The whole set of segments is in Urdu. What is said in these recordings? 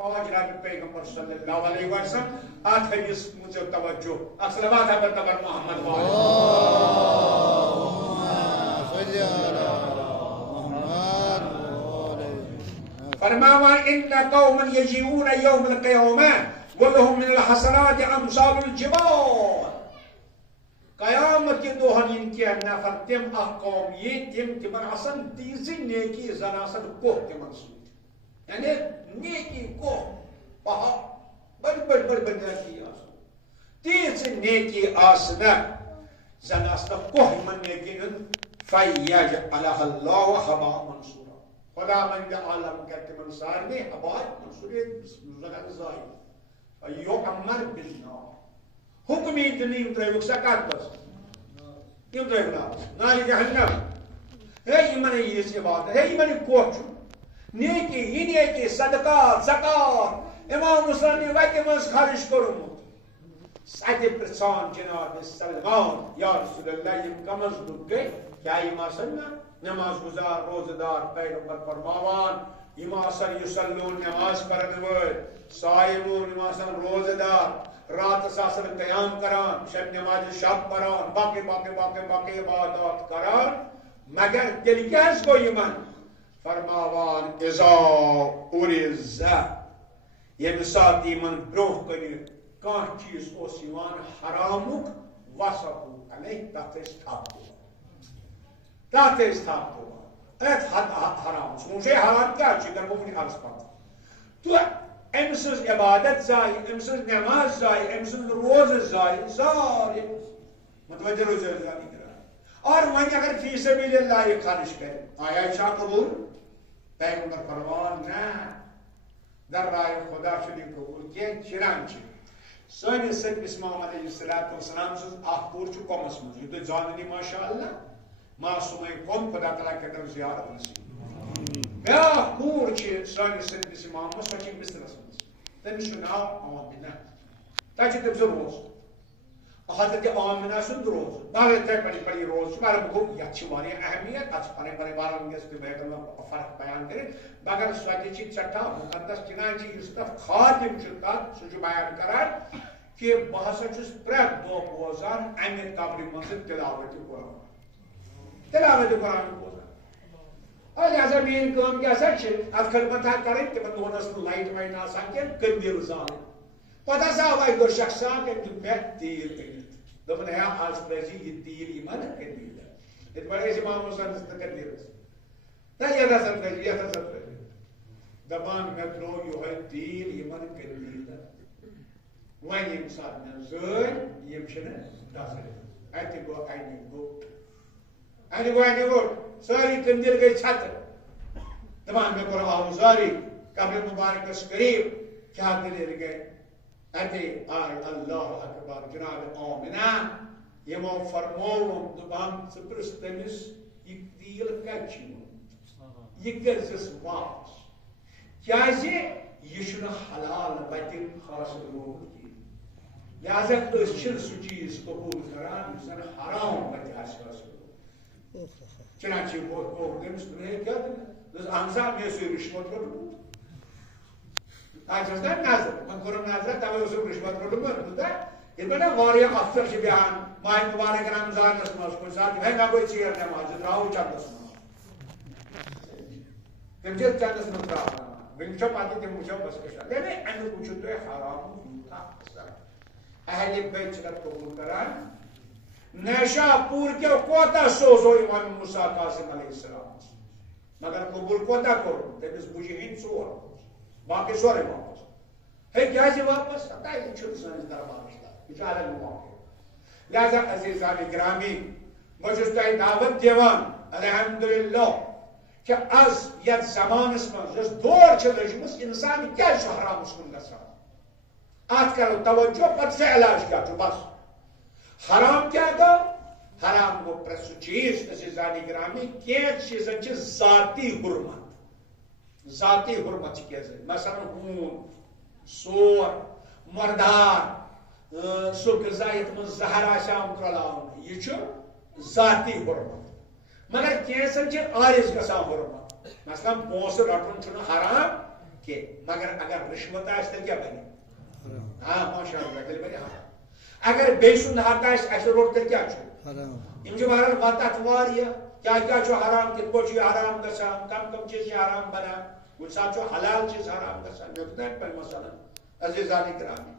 جناب پیغمبر صلی اللہ علیہ وسلم آت حدیث مجھے توجہ اصلوات حضرت تبر محمد فرماوا ان قوما یجیئون یوم القیامہ ولہم من الحسنات امثال الجبال قیامت کے دۄہن ین کینٛہہ نفر تم اکھ قوم یہ تمن آسان تیٖژٕ نیکی زن آسان کوہ تمن سۭتۍ یعنی نیکی کوہ پہاڑ بڑی بڑی نیکی آسان تیٖژٕ نیکی آسنا زن آسنا کوہ یمن نیکی فیجعلها اللہ ہباء منصورا خدا من عالم کہ تمن سارنی ہباء منصور زن ضایع یعمر بالنار حکم دنیم ترٛٲوِکھ سا کتھ بس یِم ترٛٲوِکھ نارِ جہنم ہے یمن یِژھ عبادت ہے یمن کوہ چھُ نیکی یہ نیکی صدقات زکات امام مسلم نے وقت مز خرچ کورمت ساتھ پرسان جناب سلمان یا رسول اللہ یم کمز لوگ گئے کیا یم آسن نماز گزار روزہ دار پیغمبر فرماوان یم آسن یصلون نماز پرن وٲلۍ صائمون یم آسن روزہ دار رات آسن قیام کران شب نماز شب پران باقی عبادات کران مگر تیل کیا گو یمن فرماوان اذا ارزا یم سات یمن برونٛہہ کنہِ کانٛہہ چیٖز اوس یِوان حرامُک وصفو علیہ تتھ ٲسۍ تھپھ دِوان حرام سونچے حرام کیٛاہ چھُ کرو وُنہِ عرض پتہٕ تہٕ أمۍ سٕنٛز عبادت ضایع أمۍ سٕنٛز نٮ۪ماز ضایع أمۍ سُنٛد روزٕ ضایع سارے متوجہ روزِ اور وۄنۍ اگر فی سبیل اللہ یہ خرچ کرے آیا چھا قبول پیغمبر فرمان نا در رائے خدا چھُنہٕ قبول کینٛہہ چِران چھِ سٲنِس سٔتمِس محمد علیہ الصلوۃ والسلام سٕنٛز اکھ پوٗر چھُ قومس منٛز یہِ تُہۍ زانٲنی ماشاء اللہ معصوٗمے قوم خدا تعالیٰ کٔرِنو زیارت نصیٖب بیٛاکھ کوٗر چھِ سٲنِس سٔتمِس اِمامس سۄ چھِ مِصرس منٛز تٔمِس چھُ ناو آمِنہ تتہِ چھُ تٔمۍ سُنٛد روزٕ حضرت آمنہ سُنٛد روزٕ بہرحال یِتھَے پٲٹھۍ یہِ روزٕ چھُ مگر بہٕ گوٚو یتھ چھِ واریاہ اہمیت تتھ چھِ پنٕنۍ پنٕنۍ بارن وٕنکیٚس تہِ بہٕ ہٮ۪کہٕ نہٕ فرق بیان کٔرِتھ مگر سۄ تہِ چھِ سٮ۪ٹھاہ مُقدس چنانچہِ یُس تتھ خادم چھُ تتھ سُہ چھُ بیان کران کہ بہٕ ہسا چھُس پرٛٮ۪تھ دۄہ بوزان امہِ قبرِ منٛزٕ تِلاوتِ قرآن بوزان لہذا میٛٲنۍ کٲم کیٛاہ سا چھِ اتھ خدمتھا کرٕنۍ تِمن دۄہن ٲس نہٕ لایٹ وایٹ آسان کینٛہہ قندیٖل زالٕنۍ پتہٕ ہسا آو اکہِ دۄہ شخصا تٔمۍ دیُت مےٚ تیٖل أنِتھ دوٚپُن ہے آز ترٛٲیزِ یہِ تیٖل یِمن قندیٖلن یِتھ پٲٹھۍ ٲسۍ امام حسینس تہٕ قندیٖلس نہ یتھ ہسا ترٛٲیزِ یتھ ہسا ترٛٲیزِ دپان مےٚ ترٛوو یِہوے تیٖل یِمن قندیٖلن وۄنۍ ییٚمہِ ساتہٕ مےٚ زٲلۍ یِم چھِنہٕ دزٲنی اتہِ گوٚو انہِ گوٚٹ سٲری قندیٖل گٔے ژھٮ۪تہٕ دپان مےٚ کوٚر آوزاری قبرِ مُبارکس قریٖب کیٛاہ دٔلیٖل گٔے اتے آے اللہ اکبر جناب آمنہ یمو فرمووُم دپان ژٕ پرٛژھ تٔمِس یہِ تیٖل کتہِ چھُ اوٚنمُت یہِ کٔرزِس واپس کیٛازِ یہِ چھُنہٕ حلال وتہِ حٲصِل گوٚمُت کینٛہہ لہذا أسۍ چھِنہٕ سُہ چیٖز قبوٗل کران یُس زن حرام وتہِ آسہِ حٲصِل گوٚمُت چنانچہِ گوٚو تٔمِس دوٚپُن کیٛاہ دوٚپُس اہن سا مےٚ ٲسۍ رِشوت روٚٹمُت چھس نا نظر وۄنۍ کوٚرُم نظر تَوَے اوسُم رِشوت روٚٹمُت بوٗزتھا ییٚلہِ پٲٹھۍ واریاہ افسر چھِ بیٚہوان ماہِ مُبارک رمضانس منٛز کُنہِ ساتہٕ ہے مےٚ گٔے ژیر نٮ۪ماز ژٕ درٛاوُے چندس منٛز تِم چھِ چندس منٛز ترٛاوان وۄنۍ وٕچھو پتہٕ تِم وٕچھو بس کیٛاہ یعنی امیُک وٕچھِو تُہۍ حرامُک یوٗتاہ اثر اہلِ بیت چھِ تتھ قبوٗل کران نیشا پوٗر کیو کوتاہ سوزو امام موسیٰ قاسم علیہ السلام مگر قبوٗل کوتاہ کوٚرُن تٔمِس بُجہِ ہِنٛدۍ ژور باقی سورے واپس ہے کیٛازِ واپس یہِ چھُنہٕ سٲنِس دربارس تل یہِ چھُ الگ موقع لہذا عزیزان گرامی بہٕ چھُس تۄہہِ دعوت دِوان الحمدللہ کہ آز یتھ زمانس منٛز یۄس دور چھِ لٔجمٕژ انسان کیٛازِ چھُ حرامس کُن گژھان اتھ کرو توجہ پتہٕ چھُ علاج کیٛاہ چھُ بس حرام کیٛاہ گوٚو حرام گوٚو پرٛٮ۪تھ سُہ چیٖز عزیزان گرامی کینٛہہ چیٖزن چھِ ذاتی حرمت ذاتی حرمت چھِ کینٛہہ مثلاً ہوٗن سور مردار سُہ غذا یتھ منٛز زہر آسہِ آمُت رلاونہٕ یہِ چھُ ذاتی حرمت مگر کینٛژن چھِ عارض گژھان حرمت مثلاً پونٛسہٕ رٹُن چھُنہٕ حرام مگر اگر رشوت آس تیل کیا بنے ہاں ماشاء اللہ تیل بنے حرام اگر بے سند حق آس اس روٹ تیل کیا چھو بہرحال واتہ واریاہ کیا چھو حرام کت پٲٹھۍ چھُ حرام گژھان کم چیز چھِ حرام بنان کُنہِ ساتہٕ چھُ حلال چیز حرام گژھان مےٚ ووٚن پٮ۪ٹھ مثلاً عزیزانِ گرامی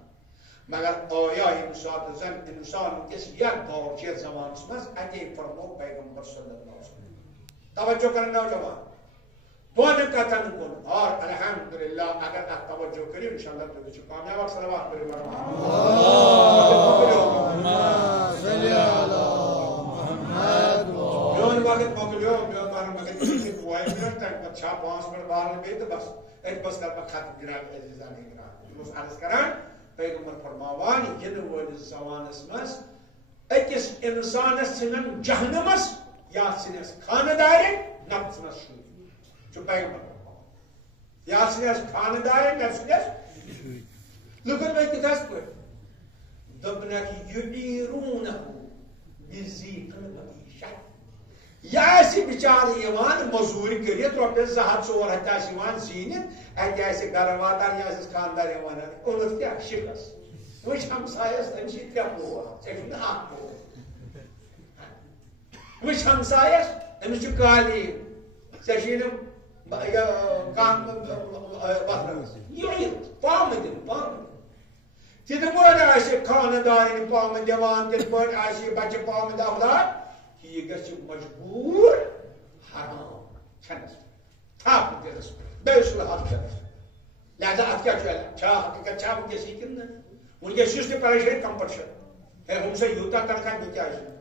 مگر آیا ییٚمہِ ساتہٕ زن انسان وٕنکٮ۪س یتھ دور چھِ یتھ زمانس منٛز اتے فرمو پیغمبر صلی اللہ علیہ وسلم توجہ کرن نوجوان دونوں کتن کن اور الحمدللہ اگر اتھ توجہ کٔرِو انشاءاللہ تُہۍ گٔژھِو کامیاب صلوات پٔرِو میون وقت مۄکلیو میون ونُن مگر وۄنۍ منٹ تمہِ پتہٕ چھا 5 منٹ بالنہٕ بیٚیہِ تہٕ بس أتھۍ بس کرٕ بہٕ ختم جناب عزیزانِ گرامی بہٕ اوسُس عرض کران پیغمبر فرماوان ینہٕ وٲلِس زمانس منٛز أکِس انسانس ژھٕنن جہنمس یا ژھٕنس خانہٕ نتہٕ ژھٕنس شُرۍ چھُ پیغمبر فرماوان یا ژھٕنس خانہٕ نتہٕ ژھٕنس لُکن وٲتۍ کِتھس پٲٹھۍ دوٚپنکھ یُعیٖرونہُ بِذیٖقٍ وَعیٖشَةٍ یہ آسہِ بِچارٕ یِوان موٚزوٗرۍ کٔرِتھ رۄپیس 200-400 آسہِ یِوان زیٖنِتھ اَتہِ آسہِ گرٕ واتان یہِ آسٮ۪س خانٛدارٮ۪ن ونان اوٚنُتھ کیٛاہ شِکس وٕچھ ہمسایس أمِس چھِ 3 بوڑ ژےٚ چھُے نہٕ 1 بوڑ وٕچھ ہمسایس أمِس چھُ قٲلیٖن ژےٚ چھُے نہٕ کانٛہہ وتھرس یہِ پامہٕ دِنہٕ تِتھٕ پٲٹھۍ آسہِ خانہٕ دارِنۍ پامہٕ دِوان تِتھ پٲٹھۍ آسہِ یہِ بچہِ پامہٕ اولاد یہ گژھِ مجبور حرام کھٮ۪نس تھپھ دِنس بیٚیہِ سُہ حق کھٮ۪نس لہذا اتھ کیٛاہ چھا حقیقت چھا وٕنکٮ۪س یہِ کِنہٕ نہٕ وٕنکٮ۪س یُس تہِ پریشٲنی کمپٹشن ہے ہُم سا یوٗتاہ تنخواہ بہٕ کیٛازِ